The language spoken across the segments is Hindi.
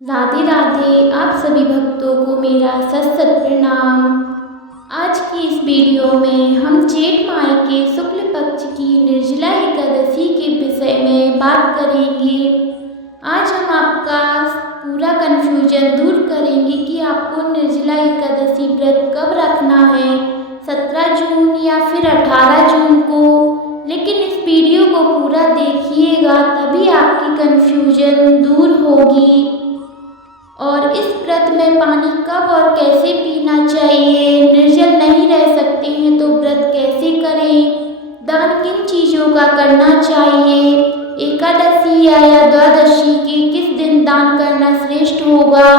राधे राधे। आप सभी भक्तों को मेरा सत सत प्रणाम। आज की इस वीडियो में हम जेठ माह के शुक्ल पक्ष की निर्जला एकादशी के विषय में बात करेंगे। आज हम आपका पूरा कन्फ्यूजन दूर करेंगे कि आपको निर्जला एकादशी व्रत कब रखना है, 17 जून या फिर 18 जून को। लेकिन इस वीडियो को पूरा देखिएगा, तभी आपकी कन्फ्यूजन दूर होगी। और इस व्रत में पानी कब और कैसे पीना चाहिए, निर्जल नहीं रह सकते हैं तो व्रत कैसे करें, दान किन चीज़ों का करना चाहिए, एकादशी या द्वादशी के किस दिन दान करना श्रेष्ठ होगा,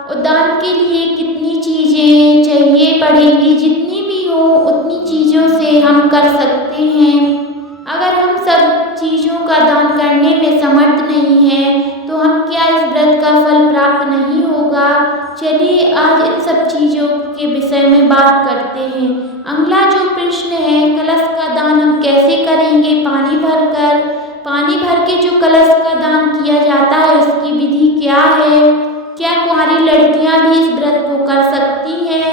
और दान के लिए कितनी चीज़ें चाहिए पड़ेंगी, जितनी भी हो उतनी चीज़ों से हम कर सकते हैं। अगर हम सब चीज़ों का दान करने में समर्थ नहीं हैं तो हम क्या इस व्रत का फल प्राप्त नहीं होगा। चलिए आज इन सब चीज़ों के विषय में बात करते हैं। अगला जो प्रश्न है, कलश का दान हम कैसे करेंगे, पानी भर के जो कलश का दान किया जाता है उसकी विधि क्या है, क्या कुंवारी लड़कियां भी इस व्रत को कर सकती हैं,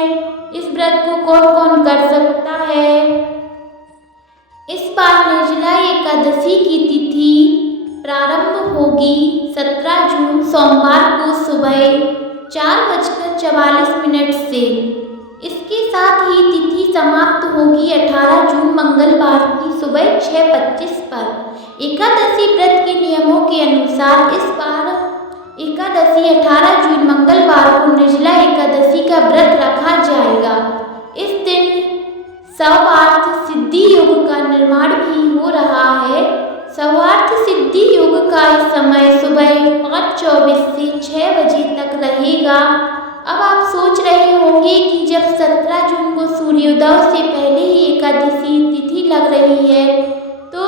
इस व्रत को कौन कौन कर सकता है। इस बार निर्जला एकादशी की तिथि प्रारंभ होगी 17 जून सोमवार को सुबह 4:44 से। इसके साथ ही तिथि समाप्त होगी 18 जून मंगलवार की सुबह 6:25 पर। एकादशी व्रत के नियमों के अनुसार इस बार एकादशी 18 जून मंगलवार को निर्जला एकादशी का व्रत रखा जाएगा। इस दिन सर्वार्थ सिद्धि योग का निर्माण भी हो रहा है। सर्वार्थ सिद्धि योग का समय सुबह 5:24 से 6 बजे तक रहेगा। अब आप सोच रहे होंगे कि जब 17 जून को सूर्योदय से पहले ही एकादशी तिथि लग रही है तो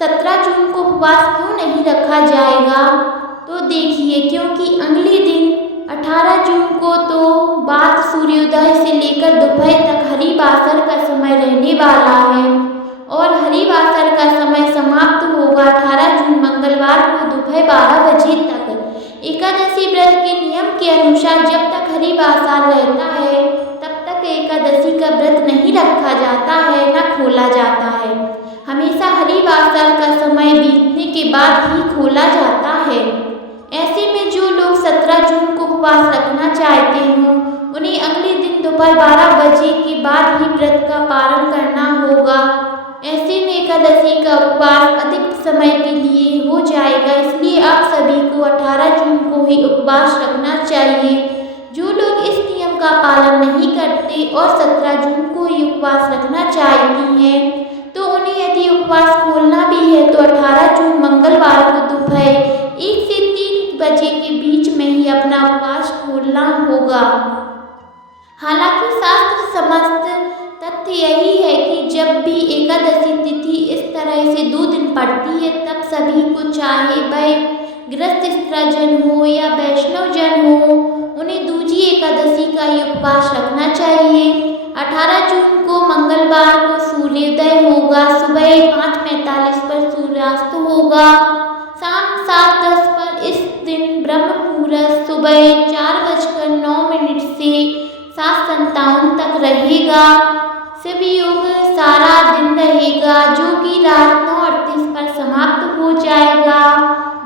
17 जून को उपवास क्यों नहीं रखा जाएगा। तो देखिए, क्योंकि अगले दिन 18 जून को तो बाद सूर्योदय से लेकर दोपहर तक हरिवासर का समय रहने वाला है और हरिवासर का समय समाप्त होगा 18 जून मंगलवार को दोपहर 12 बजे तक। एकादशी व्रत के नियम के अनुसार जब तक हरिवासर रहता है तब तक एकादशी का व्रत नहीं रखा जाता है, न खोला जाता है। हमेशा हरिवासर का समय बीतने के बाद ही खोला जाता है। ऐसे में जो लोग 17 जून को उपवास रखना चाहते हों उन्हें अगले दिन दोपहर 12 बजे के बाद ही व्रत का पारण करना होगा। ऐसे में एकादशी का उपवास अधिक समय के लिए हो जाएगा, इसलिए आप सभी को 18 जून को ही उपवास रखना चाहिए। जो लोग इस नियम का पालन नहीं करते और 17 जून को ही उपवास रखना चाहती हैं तो उन्हें यदि उपवास खोलना भी है तो 18 जून मंगलवार को दोपहर 1 से 3 बजे के बीच में ही अपना उपवास खोलना होगा। हालांकि शास्त्र समस्त तथ्य यही है कि जब भी एकादशी तिथि इस तरह से 2 दिन पड़ती है तब सभी को, चाहे वह गृहस्थ स्त्रजन हो या वैष्णव जन हो, उन्हें दूजी एकादशी का ही उपवास रखना चाहिए। 18 जून को मंगलवार को सूर्योदय होगा, सुबह 5:45 पर सूर्यास्त होगा, शाम 7:10 पर इस दिन ब्रह्म मुहूर्त सुबह 4:09 से 7:57 तक रहेगा। शिव योग सारा दिन रहेगा जो कि रात 9:38 पर समाप्त हो जाएगा।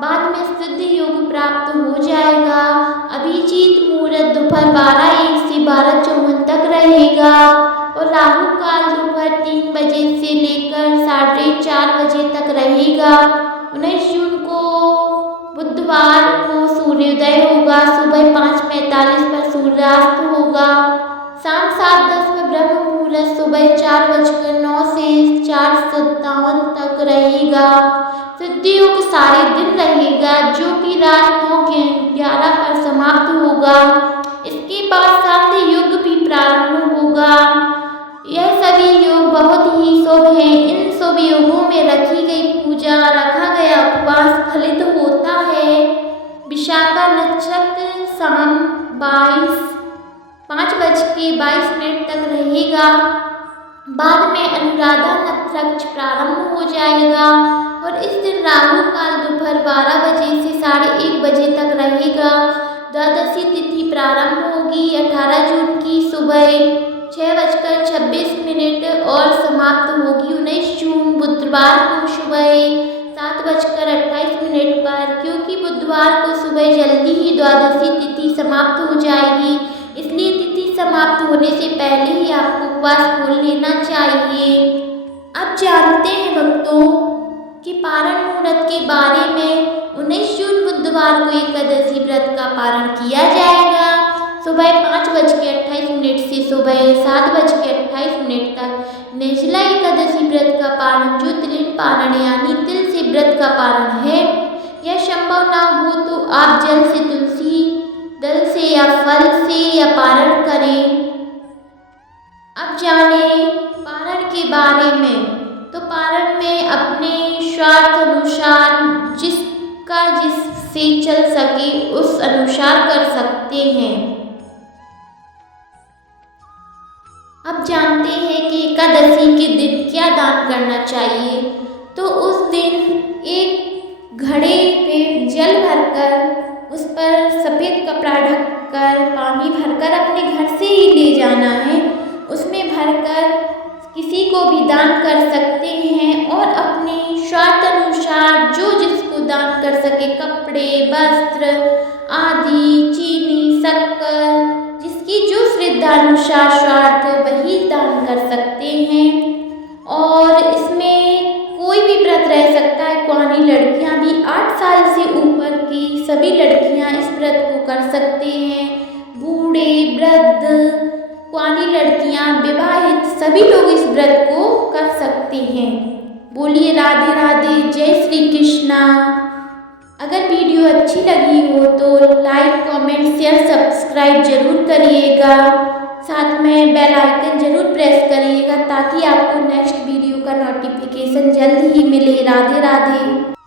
बाद में सिद्ध योग प्राप्त हो जाएगा। अभिजीत मुहूर्त दोपहर 12:01 से 12:54 तक रहेगा और राहु काल दोपहर 3 बजे से लेकर 4:30 बजे तक रहेगा। 19 जून को बुधवार को सूर्योदय होगा, सुबह 5:45 पर सूर्यास्त होगा, शाम 7:10 पर ब्रह्म मुहूर्त सुबह 4:09 से 4:57 तक रहेगा। सिद्धि योग सारे दिन रहेगा जो कि रात 9:11 पर समाप्त होगा। इसके बाद सांध्य योग भी प्रारंभ होगा। यह सभी योग बहुत ही शुभ हैं। इन शुभ योगों में रखी गई पूजा, रखा गया उपवास फलित होता है। विशाखा नक्षत्र शाम 5:22 तक रहेगा। बाद में अनुराधा नक्षत्र प्रारंभ हो जाएगा और इस दिन राहु काल दोपहर 12 बजे से 1:30 बजे तक रहेगा। सुबह 6:26 और समाप्त होगी 19 जून बुधवार को सुबह 7:28 पर। क्योंकि बुधवार को सुबह जल्दी ही द्वादशी तिथि समाप्त हो जाएगी, इसलिए तिथि समाप्त होने से पहले ही आपको उपवास खोल लेना चाहिए। अब जानते हैं भक्तों कि पारण मुहूर्त के बारे में। 19 जून बुधवार को एकादशी व्रत का पारण किया जाएगा। सुबह 5:28 से सुबह 7:28 तक निर्जला एकादशी व्रत का पारण, जो तिलिन पारण यानी तिल से व्रत का पारण है। यह संभव ना हो तो आप जल से, तुलसी दल से या फल से या पारण करें। अब जाने पारण के बारे में। तो पारण में अपने स्वार्थ अनुसार जिसका जिससे चल सके उस अनुसार कर सकते हैं। अब जानते हैं कि एकादशी के दिन क्या दान करना चाहिए। तो उस दिन एक घड़े पे जल भरकर उस पर सफ़ेद कपड़ा ढककर पानी भरकर अपने घर से ही ले जाना है। उसमें भरकर किसी को भी दान कर सकते हैं और अपने स्वार्थ अनुसार जो जिसको दान कर सके, कपड़े, वस्त्र आदि, चीनी, शक्कर, जिसकी जो श्रद्धानुसार स्वार्थ वही दान कर सकते हैं। और इसमें कोई भी व्रत रह सकता है। कुंवारी लड़कियां भी 8 साल से ऊपर की सभी लड़कियां इस व्रत को कर सकते हैं। बूढ़े, वृद्ध, कुंवारी लड़कियां, विवाहित सभी लोग इस व्रत को कर सकते हैं। बोलिए राधे राधे, जय श्री कृष्णा। अगर वीडियो अच्छी लगी हो तो लाइक, कमेंट, शेयर, सब्सक्राइब जरूर करिएगा। साथ में बेल आइकन जरूर प्रेस करिएगा ताकि आपको नेक्स्ट वीडियो का नोटिफिकेशन जल्द ही मिले। राधे राधे।